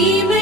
Dime